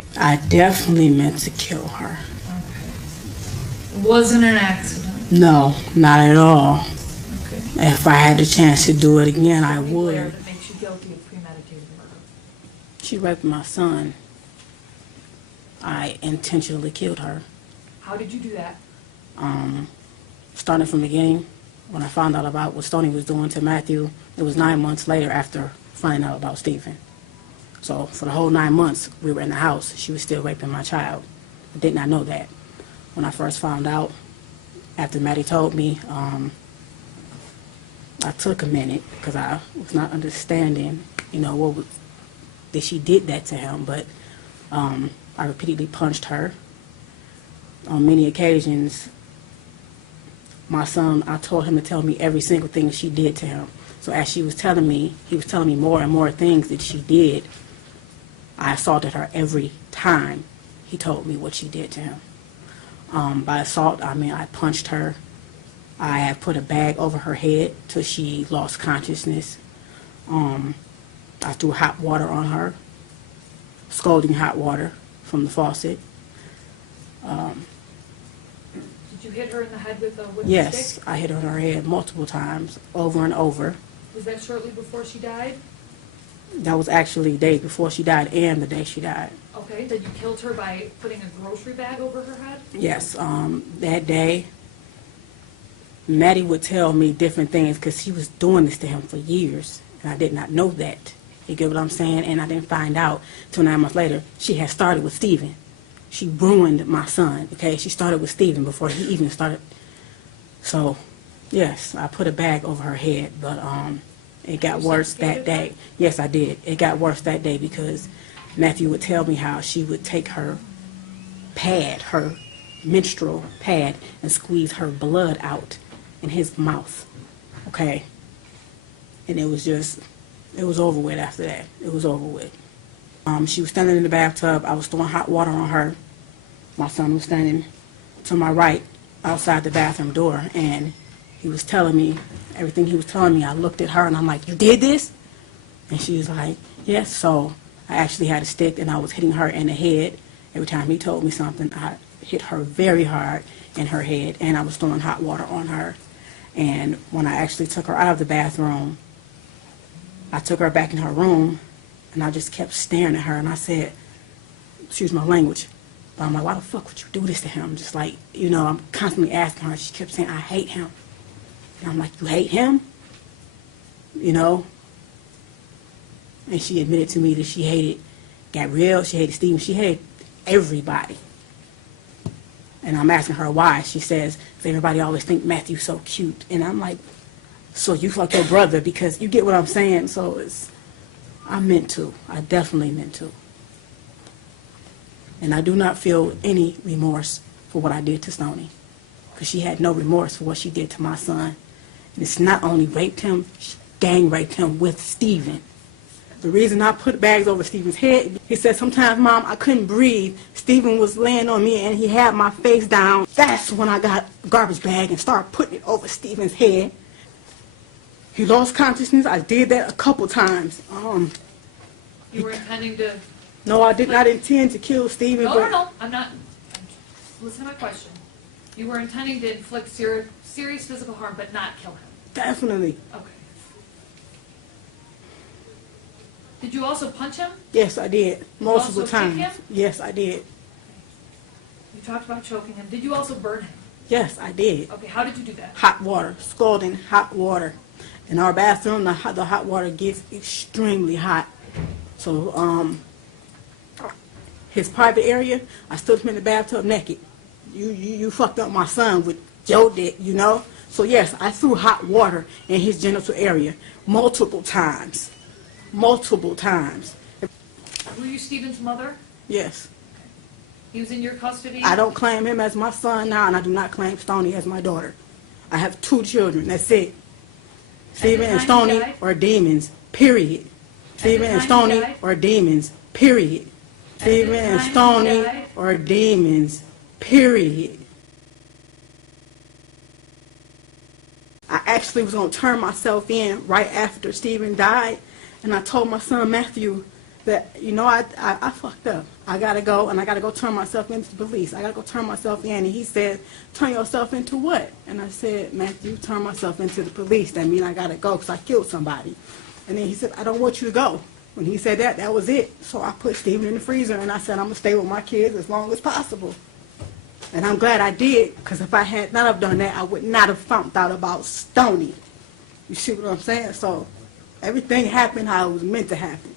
I definitely meant to kill her. Okay. It wasn't an accident? No, not at all. Okay. If I had the chance to do it again, I would. That makes you guilty of premeditated murder. She raped my son. I intentionally killed her. How did you do that? Starting from the beginning, when I found out about what Stoney was doing to Matthew, it was 9 months later after finding out about Stephen. So for the whole 9 months we were in the house, she was still raping my child. I did not know that. When I first found out, after Maddie told me, I took a minute because I was not understanding, that she did that to him. But I repeatedly punched her. On many occasions, my son, I told him to tell me every single thing she did to him. So as she was telling me, he was telling me more and more things that she did. I assaulted her every time he told me what she did to him. By assault, I mean I punched her. I have put a bag over her head till she lost consciousness. I threw hot water on her, scalding hot water from the faucet. Did you hit her in the head with a stick? Yes, I hit her in her head multiple times, over and over. Was that shortly before she died? That was actually the day before she died and the day she died. Okay, then you killed her by putting a grocery bag over her head? Yes, that day, Maddie would tell me different things because she was doing this to him for years, and I did not know that. You get what I'm saying? And I didn't find out till 9 months later. She had started with Stephen. She ruined my son, okay? She started with Stephen before he even started. So, yes, I put a bag over her head, but it got worse that day. Yes, I did. It got worse that day because Matthew would tell me how she would take her pad, her menstrual pad, and squeeze her blood out in his mouth, okay? And it was over with after that. It was over with. She was standing in the bathtub. I was throwing hot water on her. My son was standing to my right outside the bathroom door, and he was telling me everything he was telling me. I looked at her, and I'm like, "You did this?" And she was like, "Yes." So I actually had a stick, and I was hitting her in the head. Every time he told me something, I hit her very hard in her head, and I was throwing hot water on her. And when I actually took her out of the bathroom, I took her back in her room, and I just kept staring at her, and I said, excuse my language, but I'm like, why the fuck would you do this to him? Just like, I'm constantly asking her. She kept saying, I hate him. And I'm like, you hate him? And she admitted to me that she hated Gabrielle, she hated Stephen, she hated everybody. And I'm asking her why. She says, everybody always think Matthew's so cute. And I'm like, so you fuck your brother, because you get what I'm saying. So I meant to. I definitely meant to. And I do not feel any remorse for what I did to Stoney, because she had no remorse for what she did to my son. And it's not only raped him, she gang raped him with Stephen. The reason I put bags over Stephen's head, he said, sometimes, Mom, I couldn't breathe. Stephen was laying on me and he had my face down. That's when I got a garbage bag and started putting it over Stephen's head. He lost consciousness. I did that a couple times. You were intending to... No, I did not intend to kill Stephen. No, I'm not. Listen to my question. You were intending to inflict serious physical harm, but not kill him. Definitely. Okay. Did you also punch him? Yes, I did. Multiple also times. kick him? Yes, I did. You talked about choking him. Did you also burn him? Yes, I did. Okay, how did you do that? Hot water, scalding hot water. In our bathroom, the hot water gets extremely hot. So, his private area, I stood him in the bathtub naked. You fucked up my son with your dick, So yes, I threw hot water in his genital area multiple times. Multiple times. Were you Stephen's mother? Yes. Okay. He was in your custody? I don't claim him as my son now, and I do not claim Stoney as my daughter. I have 2 children, that's it. Stephen and Stoney are demons, period. Stephen and Stoney are demons, period. Stephen and Stoney are demons, period. I actually was going to turn myself in right after Stephen died, and I told my son Matthew that, I fucked up. I got to go, and I got to go turn myself into the police. I got to go turn myself in. And he said, turn yourself into what? And I said, Matthew, turn myself into the police. That means I got to go because I killed somebody. And then he said, I don't want you to go. When he said that, that was it. So I put Stephen in the freezer, and I said, I'm going to stay with my kids as long as possible. And I'm glad I did, because if I had not have done that, I would not have found out about Stoney. You see what I'm saying? So everything happened how it was meant to happen.